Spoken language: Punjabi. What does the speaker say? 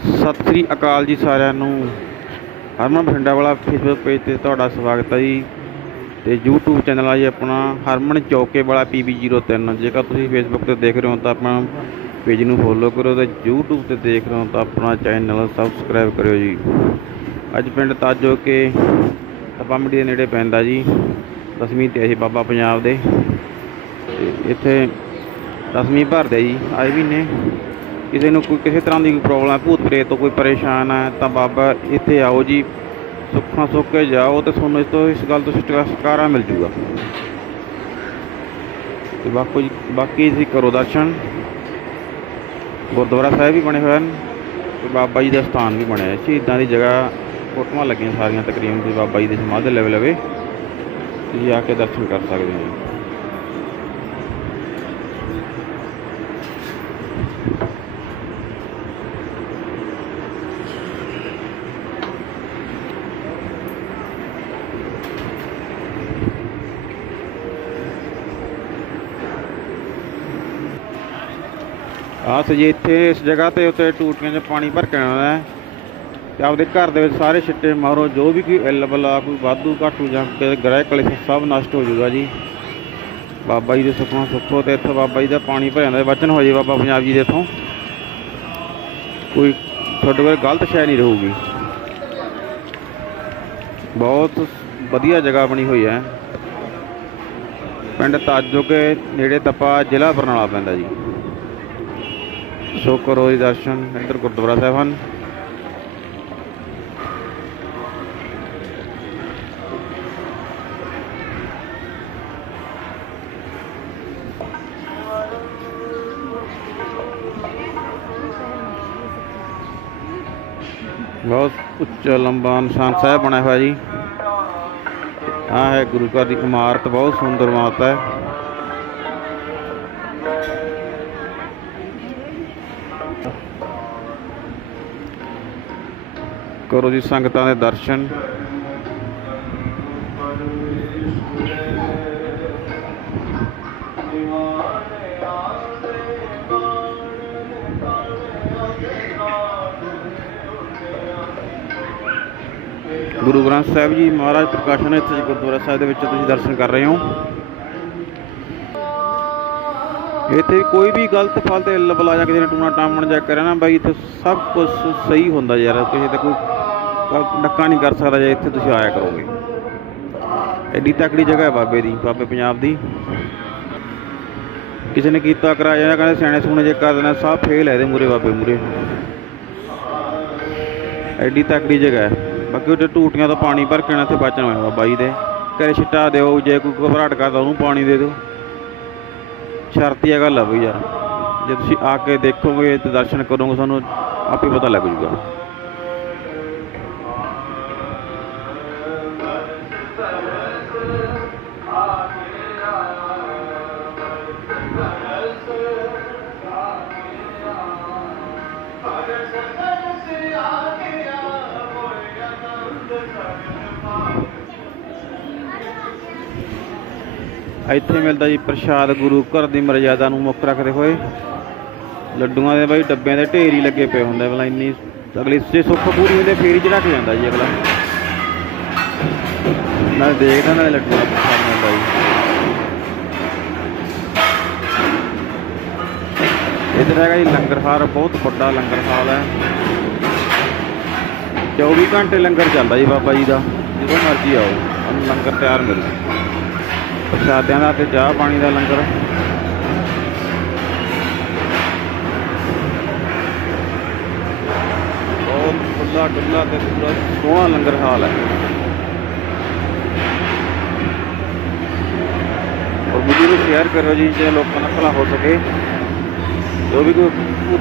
ਸਤਿ ਸ੍ਰੀ ਅਕਾਲ ਜੀ ਸਾਰਿਆਂ ਨੂੰ। ਹਰਮਨ ਬਠਿੰਡਾ ਵਾਲਾ ਫੇਸਬੁੱਕ ਪੇਜ ਤੇ ਤੁਹਾਡਾ ਸਵਾਗਤ ਹੈ ਜੀ। ਤੇ YouTube ਚੈਨਲ ਆ ਜੀ ਆਪਣਾ, ਹਰਮਨ ਚੌਕੇ ਵਾਲਾ PB03 ਜੇਕਰ ਤੁਸੀਂ ਫੇਸਬੁੱਕ ਤੇ ਦੇਖ ਰਹੇ ਹੋ ਤਾਂ ਆਪਣਾ ਪੇਜ ਨੂੰ ਫੋਲੋ ਕਰੋ ਤੇ YouTube ਤੇ ਦੇਖ ਰਹੇ ਹੋ ਤਾਂ ਆਪਣਾ ਚੈਨਲ ਸਬਸਕ੍ਰਾਈਬ ਕਰਿਓ ਜੀ। ਅੱਜ ਪਿੰਡ ਤਾਜੋ ਕੇ ਤਪਾਮੜੀ ਦੇ ਨੇੜੇ ਪੈਂਦਾ ਜੀ, ਦਸਵੀਂ ਤੇ ਅਸੀਂ ਬਾਬਾ ਪੰਜਾਬ ਦੇ। ਤੇ ਇੱਥੇ ਦਸਵੀਂ ਭਰਦੇ ਜੀ, ਆਏ ਵੀ ਨੇ ਕਿਸੇ ਨੂੰ ਕੋਈ ਕਿਸੇ ਤਰ੍ਹਾਂ ਦੀ ਕੋਈ ਪ੍ਰੋਬਲਮ ਹੈ, ਭੂਤ ਪ੍ਰੇਤ ਤੋਂ ਕੋਈ ਪਰੇਸ਼ਾਨ ਹੈ, ਤਾਂ ਬਾਬਾ ਇੱਥੇ ਆਓ ਜੀ, ਸੁੱਖਾਂ ਸੁੱਖ ਕੇ ਜਾਓ ਤੇ ਤੁਹਾਨੂੰ ਇਸ ਤੋਂ, ਇਸ ਗੱਲ ਤੋਂ ਛੁਟਕਾ- ਛੁਟਕਾਰਾ ਮਿਲ ਜੂਗਾ। ਤੇ ਬਾਕੀ ਬਾਕੀ ਤੁਸੀਂ ਕਰੋ ਦਰਸ਼ਨ। ਗੁਰਦੁਆਰਾ ਸਾਹਿਬ ਵੀ ਬਣੇ ਹੋਏ ਹਨ ਤੇ ਬਾਬਾ ਜੀ ਦਾ ਸਥਾਨ ਵੀ ਬਣਿਆ ਹੈ। ਸ਼ਹੀਦਾਂ ਦੀ ਜਗ੍ਹਾ, ਫੋਟੋਆਂ ਲੱਗੀਆਂ ਸਾਰੀਆਂ ਤਕਰੀਬਨ, ਤੇ ਬਾਬਾ ਜੀ ਦੇ ਸਮਾਧ ਦੇ ਲਵੇ ਲਵੇ ਤੁਸੀਂ ਆ ਕੇ ਦਰਸ਼ਨ ਕਰ ਸਕਦੇ ਹੋ। ਆਹ ਸੋ ਇੱਥੇ ਇਸ ਜਗ੍ਹਾ ਤੇ ਉੱਤੇ ਟੂਟੀਆਂ 'ਚ ਪਾਣੀ ਭਰ ਕੇ ਆਉਣਾ ਹੈ ਤੇ ਆਪਦੇ ਘਰ ਦੇ ਵਿੱਚ ਸਾਰੇ ਛਿੱਟੇ ਮਾਰੋ, ਜੋ ਵੀ ਕੋਈ ਅਵੇਲੇਬਲ ਆ, ਕੋਈ ਵਾਧੂ ਘਾਟੂ ਜਾਂ ਕਿਸੇ ਗ੍ਰਹਿ ਕਲੇ ਸਭ ਨਸ਼ਟ ਹੋ ਜਾਊਗਾ ਜੀ। ਬਾਬਾ ਜੀ ਦੇ ਸੁਪਨਾ ਸੁੱਖੋ ਤੇ ਇੱਥੇ ਬਾਬਾ ਜੀ ਦਾ ਪਾਣੀ ਭਰ ਜਾਂਦਾ, ਵਚਨ ਹੋ ਜੇ ਬਾਬਾ ਪੰਜਾਬ ਜੀ ਦੇ ਇੱਥੋਂ। ਕੋਈ ਤੁਹਾਡੇ ਕੋਲ ਗਲਤ ਸ਼ੈ ਨਹੀਂ ਰਹੂਗੀ। ਬਹੁਤ ਵਧੀਆ ਜਗ੍ਹਾ ਬਣੀ ਹੋਈ ਹੈ। ਪਿੰਡ ਤਾਜੋ ਕੇ ਨੇੜੇ ਤਪਾ ਜ਼ਿਲ੍ਹਾ ਬਰਨਾਲਾ ਪੈਂਦਾ ਜੀ। ਸੋ ਕਰੋ ਜੀ ਦਰਸ਼ਨ, ਇੱਧਰ ਗੁਰਦੁਆਰਾ ਸਾਹਿਬ ਹਨ ਬਹੁਤ ਉੱਚਾ ਲੰਬਾ ਨਿਸ਼ਾਨ ਸਾਹਿਬ ਬਣਿਆ ਹੋਇਆ ਜੀ। ਆ ਹੈ ਗੁਰੂ ਘਰ ਦੀ ਇਮਾਰਤ, ਬਹੁਤ ਸੁੰਦਰ ਇਮਾਰਤ ਹੈ। ਕਰੋ ਜੀ ਸੰਗਤਾਂ ਦੇ ਦਰਸ਼ਨ। ਗੁਰੂ ਗ੍ਰੰਥ ਸਾਹਿਬ ਜੀ ਮਹਾਰਾਜ ਪ੍ਰਕਾਸ਼ਨ ਇੱਥੇ ਜੀ ਗੁਰਦੁਆਰਾ ਸਾਹਿਬ ਦੇ ਵਿੱਚ ਤੁਸੀਂ ਦਰਸ਼ਨ ਕਰ ਰਹੇ ਹੋ। ਇੱਥੇ ਕੋਈ ਵੀ ਗਲਤ ਫਲ ਤੇ ਲੱਭ ਲਾ ਜਾਂ ਕਿਸੇ ਨੇ ਟੂਣਾ ਟਾਮਣ ਜਾ ਕਰਿਆ ਨਾ ਬਾਈ, ਇੱਥੇ ਸਭ ਕੁਝ ਸਹੀ ਹੁੰਦਾ ਯਾਰ, ਕਿਸੇ ਤੇ ਕੋਈ ਡੱਕਾ ਨਹੀਂ ਕਰ ਸਕਦਾ ਜੇ ਇੱਥੇ ਤੁਸੀਂ ਆਇਆ ਕਰੋਗੇ। ਐਡੀ ਤਕੜੀ ਜਗ੍ਹਾ ਹੈ ਬਾਬੇ ਦੀ, ਬਾਬੇ ਪੰਜਾਬ ਦੀ। ਕਿਸੇ ਨੇ ਕੀਤਾ ਕਰਾਇਆ ਕਹਿੰਦੇ ਸਿਆਣੇ ਸੂਣੇ ਜੇ ਕਰ ਦੇਣਾ, ਸਭ ਫੇਲ ਹੈ ਇਹਦੇ ਮੂਰੇ ਬਾਬੇ ਮੂਰੇ ਐਡੀ ਤਕੜੀ ਜਗ੍ਹਾ ਹੈ। ਬਾਕੀ ਉਹਦੇ ਟੂਟੀਆਂ ਤੋਂ ਪਾਣੀ ਭਰ ਕੇ ਨਾ ਇੱਥੇ ਬਚਣਾ ਹੋਇਆ ਬਾਬਾ ਜੀ ਦੇ। ਘਰੇ ਛਿੱਟਾ ਦਿਓ, ਜੇ ਕੋਈ ਘਬਰਾਹਟ ਕਰਦਾ ਉਹਨੂੰ ਪਾਣੀ ਦੇ ਦਿਓ। ਸ਼ਰਤੀ ਸ਼ਰਤੀਆ ਗੱਲ ਆ ਬਈ ਯਾਰ। ਜੇ ਤੁਸੀਂ ਆ ਕੇ ਦੇਖੋਗੇ ਤੇ ਦਰਸ਼ਨ ਕਰੋਗੇ, ਤੁਹਾਨੂੰ ਆਪੇ ਪਤਾ ਲੱਗ ਜੂਗਾ ਇੱਥੇ ਮਿਲਦਾ ਜੀ ਪ੍ਰਸ਼ਾਦ ਗੁਰੂ ਘਰ ਦੀ ਮਰਜ਼ਾਦਾ ਨੂੰ ਮੁੱਖ ਰੱਖਦੇ ਹੋਏ। ਲੱਡੂਆਂ ਦੇ ਬਾਈ ਡੱਬਿਆਂ ਦੇ ਢੇਰ ਹੀ ਲੱਗੇ ਪਏ ਹੁੰਦੇ ਬਲਾ ਇੰਨੀ ਅਗਲੀ ਜੇ ਸੁੱਖ ਪੂਰੀ ਹੁੰਦੇ ਫੇਰ ਹੀ ਚੜਾ ਕੇ ਜਾਂਦਾ ਜੀ ਅਗਲਾ। ਨਾਲ ਦੇਖਦਾ ਨਾਲੇ ਲੱਡੂਆਂ ਦਾ ਪ੍ਰਸ਼ਾਦ ਮਿਲਦਾ ਜੀ। ਜਿਹੜਾ ਹੈਗਾ ਜੀ ਲੰਗਰ ਹਾਲ, ਬਹੁਤ ਵੱਡਾ ਲੰਗਰ ਹਾਲ ਹੈ। 24 ਘੰਟੇ ਲੰਗਰ ਚੱਲਦਾ ਜੀ ਬਾਬਾ ਜੀ ਦਾ, ਜਦੋਂ ਮਰਜ਼ੀ ਆਓ, ਤੁਹਾਨੂੰ ਲੰਗਰ ਤਿਆਰ ਮਿਲੂ ਪ੍ਰਸ਼ਾਦਿਆਂ ਦਾ ਤੇ ਚਾਹ ਪਾਣੀ ਦਾ ਲੰਗਰ। ਬਹੁਤ ਖੁੱਲਾ ਡੁੱਲਾ ਤੇ ਪੂਰਾ ਸੋਹਣਾ ਲੰਗਰ ਹਾਲ ਹੈ। ਔਰ ਵੀਡੀਓ ਨੂੰ ਸ਼ੇਅਰ ਕਰੋ ਜੀ ਜੇ ਲੋਕਾਂ ਦਾ ਭਲਾ ਹੋ ਸਕੇ। ਜੋ ਵੀ ਕੋਈ ਭੂਤ